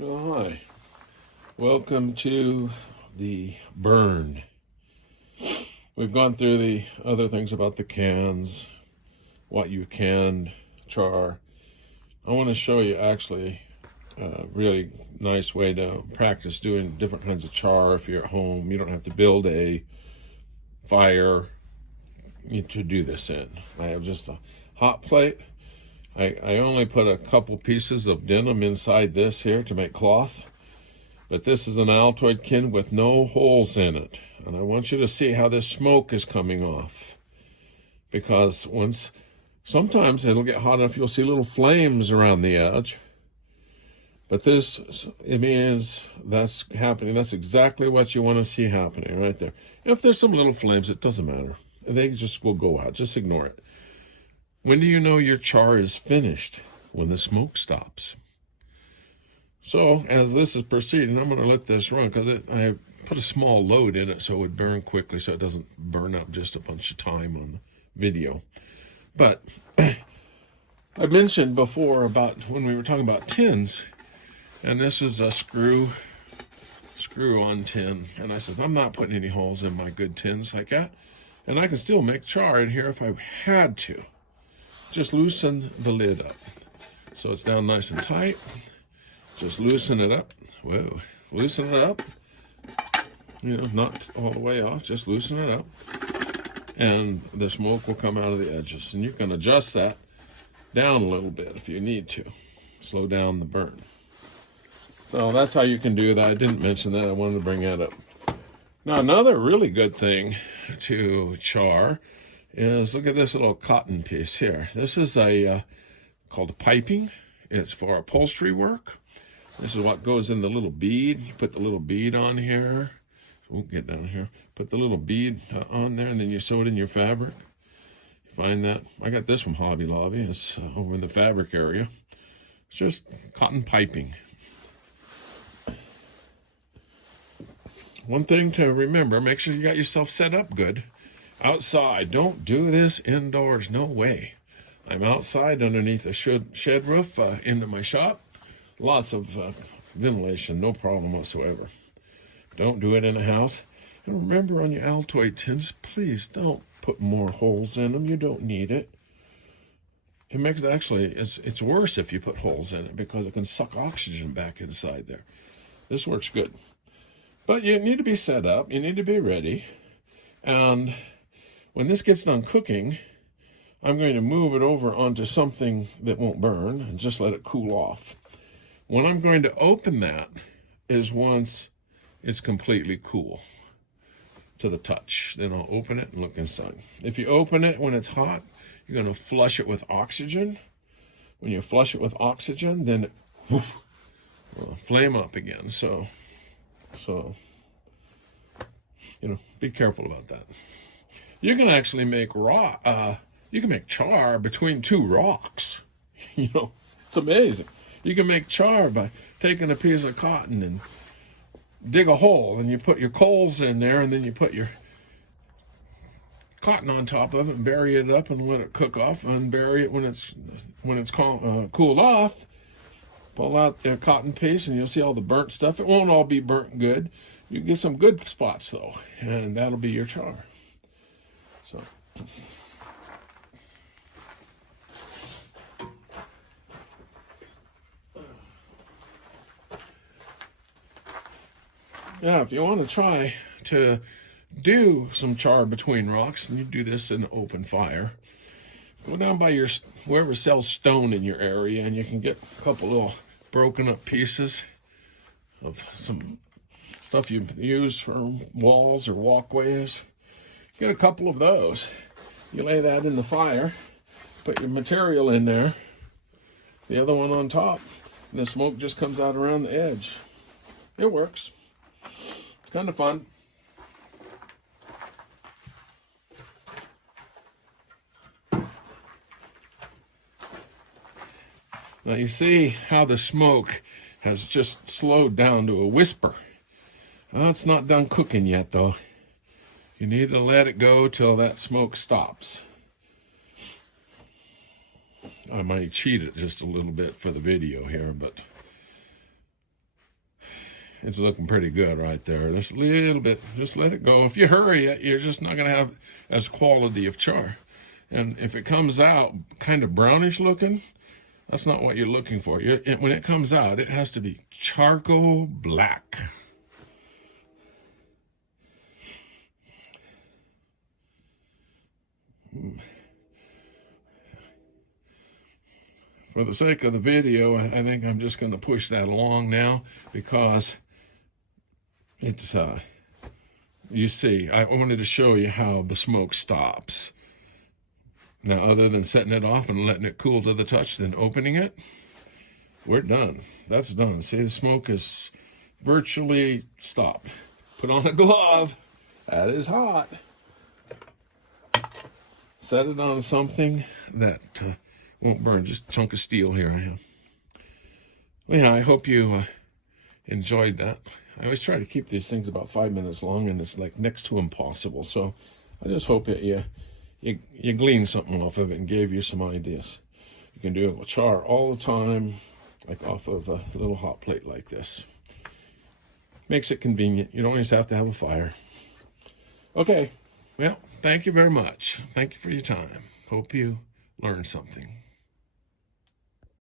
Oh, hi. Welcome to the burn. We've gone through the other things about the cans, what you can char. I want to show you actually a really nice way to practice doing different kinds of char if you're at home. You don't have to build a fire to do this in. I have just a hot plate. I only put a couple pieces of denim inside this here to make cloth. But this is an Altoid can with no holes in it. And I want you to see how this smoke is coming off. Because sometimes it'll get hot enough, you'll see little flames around the edge. But it means that's happening. That's exactly what you want to see happening right there. If there's some little flames, it doesn't matter. They just will go out. Just ignore it. When do you know your char is finished? When the smoke stops. So as this is proceeding, I'm going to let this run because I put a small load in it so it would burn quickly so it doesn't burn up just a bunch of time on the video. But I mentioned before about when we were talking about tins, and this is a screw-on tin. And I said, I'm not putting any holes in my good tins like that. And I can still make char in here if I had to. Just loosen the lid up so it's down nice and tight. Just loosen it up. Whoa, loosen it up. You know, not all the way off, just loosen it up. And the smoke will come out of the edges. And you can adjust that down a little bit if you need to. Slow down the burn. So that's how you can do that. I didn't mention that. I wanted to bring that up. Now, another really good thing to char is, look at this little cotton piece here. This is called a piping. It's for upholstery work. This is what goes in the little bead. You put the little bead on here. We'll get down here. Put the little bead on there, and then you sew it in your fabric. You find that? I got this from Hobby Lobby. It's over in the fabric area. It's just cotton piping. One thing to remember, make sure you got yourself set up good. Outside, don't do this indoors, no way. I'm outside underneath a shed roof into my shop. Lots of ventilation, no problem whatsoever. Don't do it in a house. And remember on your Altoid tins, please don't put more holes in them. You don't need it. It makes it actually, it's worse if you put holes in it because it can suck oxygen back inside there. This works good. But you need to be set up. You need to be ready. And when this gets done cooking, I'm going to move it over onto something that won't burn and just let it cool off. When I'm going to open that is once it's completely cool to the touch. Then I'll open it and look inside. If you open it when it's hot, you're going to flush it with oxygen. When you flush it with oxygen, then it will flame up again. So, you know, be careful about that. You can actually make you can make char between two rocks. You know, it's amazing. You can make char by taking a piece of cotton and dig a hole, and you put your coals in there, and then you put your cotton on top of it and bury it up and let it cook off. Unbury it when it's cooled off. Pull out the cotton piece, and you'll see all the burnt stuff. It won't all be burnt good. You get some good spots though, and that'll be your char. So. Yeah, if you want to try to do some char between rocks, and you do this in open fire, go down by wherever sells stone in your area, and you can get a couple little broken up pieces of some stuff you use for walls or walkways. Get a couple of those. You lay that in the fire, put your material in there, the other one on top, and the smoke just comes out around the edge. It works. It's kind of fun. Now you see how the smoke has just slowed down to a whisper. Well, it's not done cooking yet though. You need to let it go till that smoke stops. I might cheat it just a little bit for the video here, but it's looking pretty good right there. Just a little bit, just let it go. If you hurry it, you're just not going to have as quality of char. And if it comes out kind of brownish looking, that's not what you're looking for. When it comes out, it has to be charcoal black. For the sake of the video, I think I'm just going to push that along now because it's, you see, I wanted to show you how the smoke stops. Now, other than setting it off and letting it cool to the touch, then opening it, we're done. That's done. See, the smoke is virtually stopped. Put on a glove. That is hot. Set it on something that won't burn. Just a chunk of steel here I am. Well, yeah, I hope you enjoyed that. I always try to keep these things about 5 minutes long, and it's like next to impossible. So I just hope that you gleaned something off of it and gave you some ideas. You can do it with char all the time, like off of a little hot plate like this. Makes it convenient. You don't always have to have a fire. Okay, well, thank you very much. Thank you for your time. Hope you learned something.